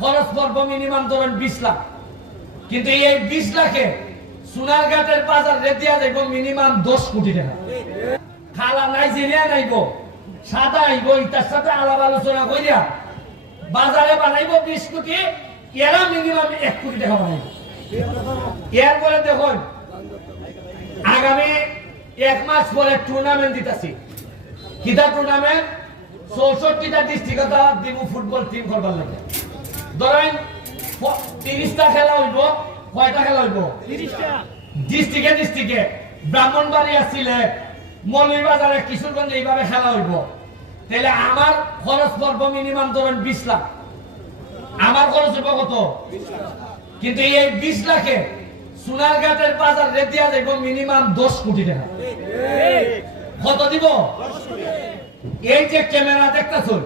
খরচ পড়বো মিনিমাম ধরেন 20 লাখ, কিন্তু এই 20 লাখে সোনারঘাটের বাজার রেতিয়া যাইব মিনিমাম 10 কোটি টাকা। খালা নাইজেরিয়া নাইব, সাদা আইব, ইটার সাথে আলাপ আলোচনা করিয়া বাজারে বানাইব 20 কোটি, এরা মিনিমাম 1 কোটি টাকা বানাইব। এরপরে দেখুন আগামী 1 মাস পরে টুর্নামেন্ট দিতেছি। কিটা টুর্নামেন্ট? 64টা ডিস্ট্রিক্টে দিব ফুটবল টিম করবার লাগে। ধরেন 30টা খেলা হইব, কয়টা খেলা হইব? 30টা। ডিস্ট্রিক্টে ব্রাহ্মণবাড়িয়া, সিলেট, মৌলভীবাজারে, কিশোরগঞ্জে এইভাবে খেলা হইব। তাহলে আমার খরচ পড়বো মিনিমাম ধরেন 20 লাখ। আমার খরচ হইব কত? 20 লাখ। কিন্তু এই 20 লাখে সোনারঘাটের বাজার রেতিয়া যাইব মিনিমাম 10 কোটি টাকা। কত দিব? 10 কোটি। এই যে ক্যামেরা দেখতেছেন,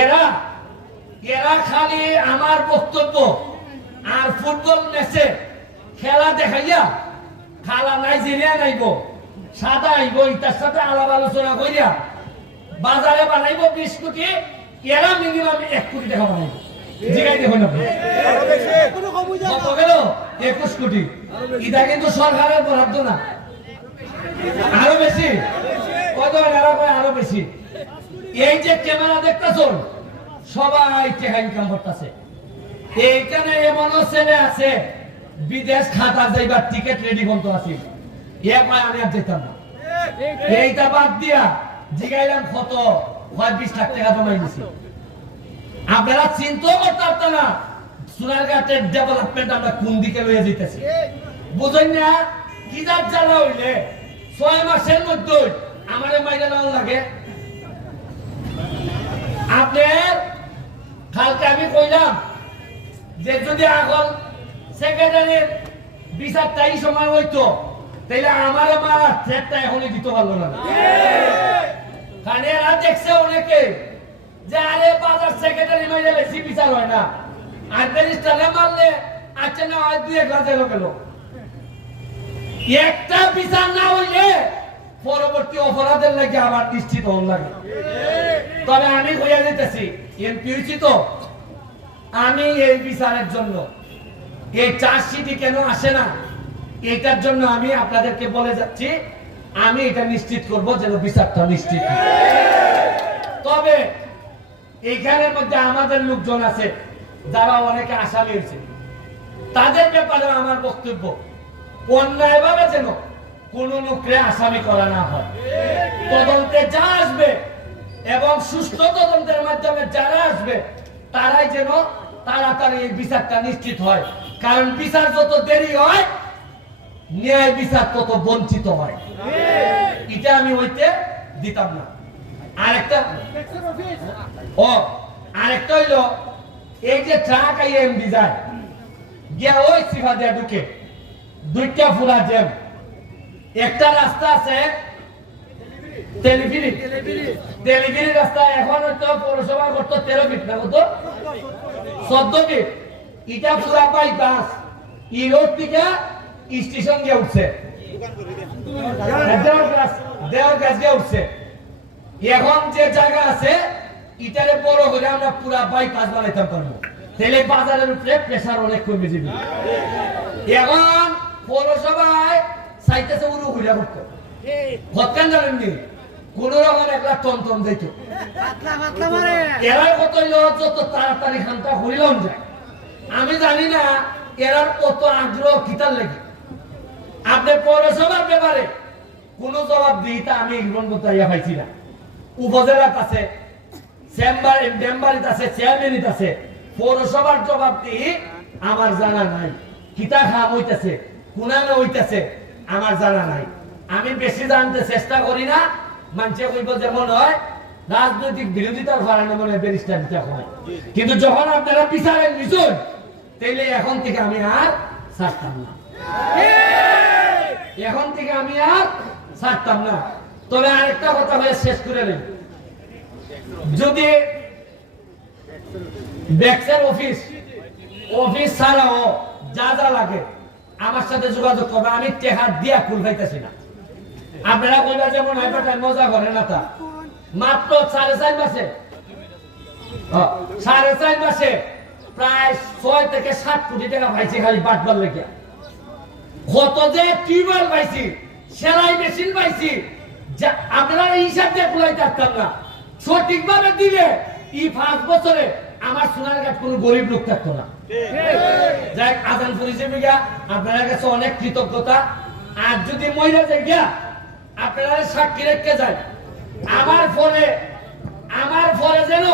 এরা খালি আমার বক্তব্য আর ফুটবল ম্যাচে খেলা দেখাইয়া খালা নাইজেরিয়া নাইব, সাদা আইব, ইটার সাথে আলাপ আলোচনা করিয়া বাজারে বানাইব 20 কোটি, এরা মিনিমাম 1 কোটি টাকা বানাইব। জিগাই দেখুন আপনি কত গেল? 21 কোটি। এটা কিন্তু সরকারের বরাদ্দ না, আরো বেশি। কত আরো বেশি। এই যে ক্যামেরা দেখতেছেন, সবাই টাকা ইনকাম করতেছে। এইখানে এমনও ছেলে আছে বিদেশ খাতা যাইবার টিকিট রেডি করতে আছে, আমি আর যেতাম না। এইটা বাদ দিয়া জিগাইলাম কত? 20 লাখ টাকা জমাই দিছি। আপনারা চিন্তাও করতে পারতেন না সোনারঘাটের ডেভেলপমেন্ট আমরা কোন দিকে লইয়া যাইতেছি। বুঝেন না? কি যার জ্বালা হইলে 6 মাসের মধ্যে আমারে মাইরা নাও লাগে। আপনার কালকে আমি কইলাম যে যদি এখন সেক্রেটারির বিচারটা এই সময় হইতো, তাইলে আমার মারা থ্রেটটা এখনই দিতে পারলো না। কারণ এরা দেখছে অনেকে যে আরে বাজার সেক্রেটারি মাইলে বেশি বিচার হয় না, আর ব্যারিস্টারে মারলে আচ্ছা না হয় 2-1 লাখ গেল। একটা বিচার না হইলে পরবর্তী অপরাধের লাগে আবার নিশ্চিত হন লাগে। তবে আমি হইয়া যেতেছি এমপি হইছি, তো আমি এই বিচারের জন্য এই চার্জশিটই কেন আসে না এটার জন্য আমি আপনাদেরকে বলে যাচ্ছি, আমি এটা নিশ্চিত করব যেন বিচারটা নিশ্চিত। তবে এইখানের মধ্যে আমাদের লোকজন আছে যারা অনেকে আসামি হয়েছে, তাদের ব্যাপারে আমার বক্তব্য অন্যায়ভাবে যেন কোন লোককে আসামি করা না হয়। তদন্তে যা আসবে এবং সুষ্ঠু তদন্তের মাধ্যমে যারা আসবে তারাই যেন তাড়াতাড়ি এই বিচারটা নিশ্চিত হয়। কারণ বিচার যত দেরি হয়, ন্যায় বিচার তত বঞ্চিত হয়। এটা আমি হইতে দিতাম না। আরেকটা হইলো এই যে ট্রাক আইএমডি যায় গিয়া ওই সিফা দিয়া ঢুকে, 2টা ফুলা জ্যাম। একটা রাস্তা আছে তেলিগিরি রাস্তা, এখন হয়তো পৌরসভা করতো 13 ফিট না, কত 14 ফিট। এটা পুরা বাইপাস ইরোড থেকে স্টেশন গিয়ে উঠছে, দেওয়ার কাজ গিয়ে উঠছে। এখন যে জায়গা আছে এটারে বড় করে আমরা পুরা বাইপাস বানাইতে পারবো, তাহলে বাজারের উপরে প্রেসার অনেক কমে যাবে। এখন পৌরসভায় চাইতেছে উড়ু ঘুরিয়া করতো, ভটকান জানেননি, কোন রকম 1 লাখ টন দিত। এরা কত যত তাড়াতাড়ি খানটা হইলাম যায়, আমি জানি না এরার কত আগ্রহ কিতার লাগে। আপনার পৌরসভার ব্যাপারে কোন জবাব দিইতা আমি ইয়া পাইছি না। উপজেলার কাছে মেম্বারিত আছে, চেয়ারম্যানিত আছে, পৌরসভার জবাব দিই আমার জানা নাই। কিতা খাম হইতেছে, কুনানো হইতেছে আমার জানা নাই। আমি বেশি জানতে চেষ্টা করি না। মানুষে কইব যেমন হয় রাজনৈতিক বিরোধিতার কারণে মনে ব্যারিস্টার দিতে হয়, কিন্তু যখন আপনারা বিচারের নিচুন, তাইলে এখন থেকে আমি আর ছাড়তাম না, এখন থেকে আমি আর ছাড়তাম না। তবে আরেকটা কথা হয়ে শেষ করে নেই, যদি ব্যাক্সের অফিস ছাড়াও যা যা লাগে আমার সাথে যোগাযোগ করবে। আমি টেকা দিয়া কুল পাইতেছি না। আপনারা কইবা যেমন মজা করে না, তা মাত্র 4.5 মাসে 4.5 মাসে প্রায় 6 থেকে 7 কোটি টাকা পাইছি খালি বাটবার লেগে। কত যে টিউবওয়েল পাইছি, সেলাই মেশিন পাইছি, যা আপনারা হিসাব দিয়ে কুলাইতে পারতাম না। সঠিকভাবে দিলে এই 5 বছরে আমার সোনারঘাট কোনো গরিব লোক থাকতো না। যাই আজান পরিষেবা গিয়া আপনার কাছে অনেক কৃতজ্ঞতা। আর যদি মহিলা যাই গিয়া আপনারা সাক্ষী রেখে যায়, আমার পরে যেন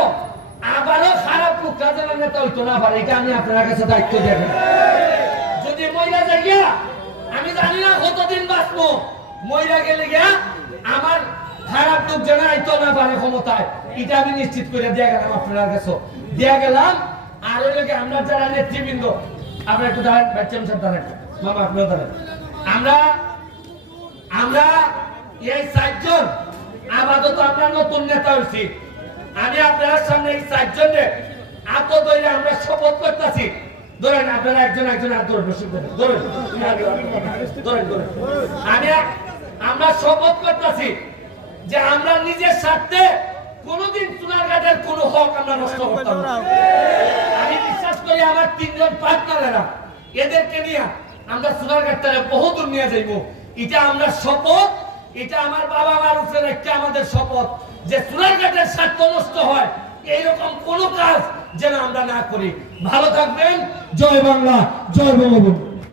আবারও খারাপ লোক যেন নেতা হইতো না পারে, এটা আমি আপনার কাছে দায়িত্ব দেব। যদি মহিলা যাই গিয়া আমি জানি না কতদিন বাঁচবো, মহিলা গেলে গিয়া আমার খারাপ লোক যেন আইতো না পারে ক্ষমতায়, এটা আমি নিশ্চিত করে দিয়ে গেলাম আপনার কাছে দিয়ে গেলাম। আর ওই লোকে আমরা যারা নেতৃবৃন্দ, আমরা একটু দাঁড়ান, বাচ্চাম সাহেব দাঁড়ান, মামা আপনারা দাঁড়ান। আমরা এই 4 জন আপাতত আমরা নতুন নেতা হয়েছি। আমি আপনার সামনে এই 4 জনের হাত ধরে আমরা শপথ করতেছি। ধরেন আপনারা একজন হাত ধরে বসে ধরেন, আমরা শপথ করতেছি যে আমরা নিজের স্বার্থে কোনদিন সোনারঘাটের কোন হক আমরা নষ্ট করতাম না। আমি বিশ্বাস করি আমার 3 জন পার্টনারেরা, এদেরকে নিয়ে আমরা সোনারঘাটটারে বহুদূর নিয়ে যাইব। এটা আমরা শপথ, এটা আমার বাবা মার উপরে একটা আমাদের শপথ যে সোনারঘাটের স্বার্থ নষ্ট হয় এইরকম কোন কাজ যেন আমরা না করি। ভালো থাকবেন। জয় বাংলা, জয় বঙ্গবন্ধু।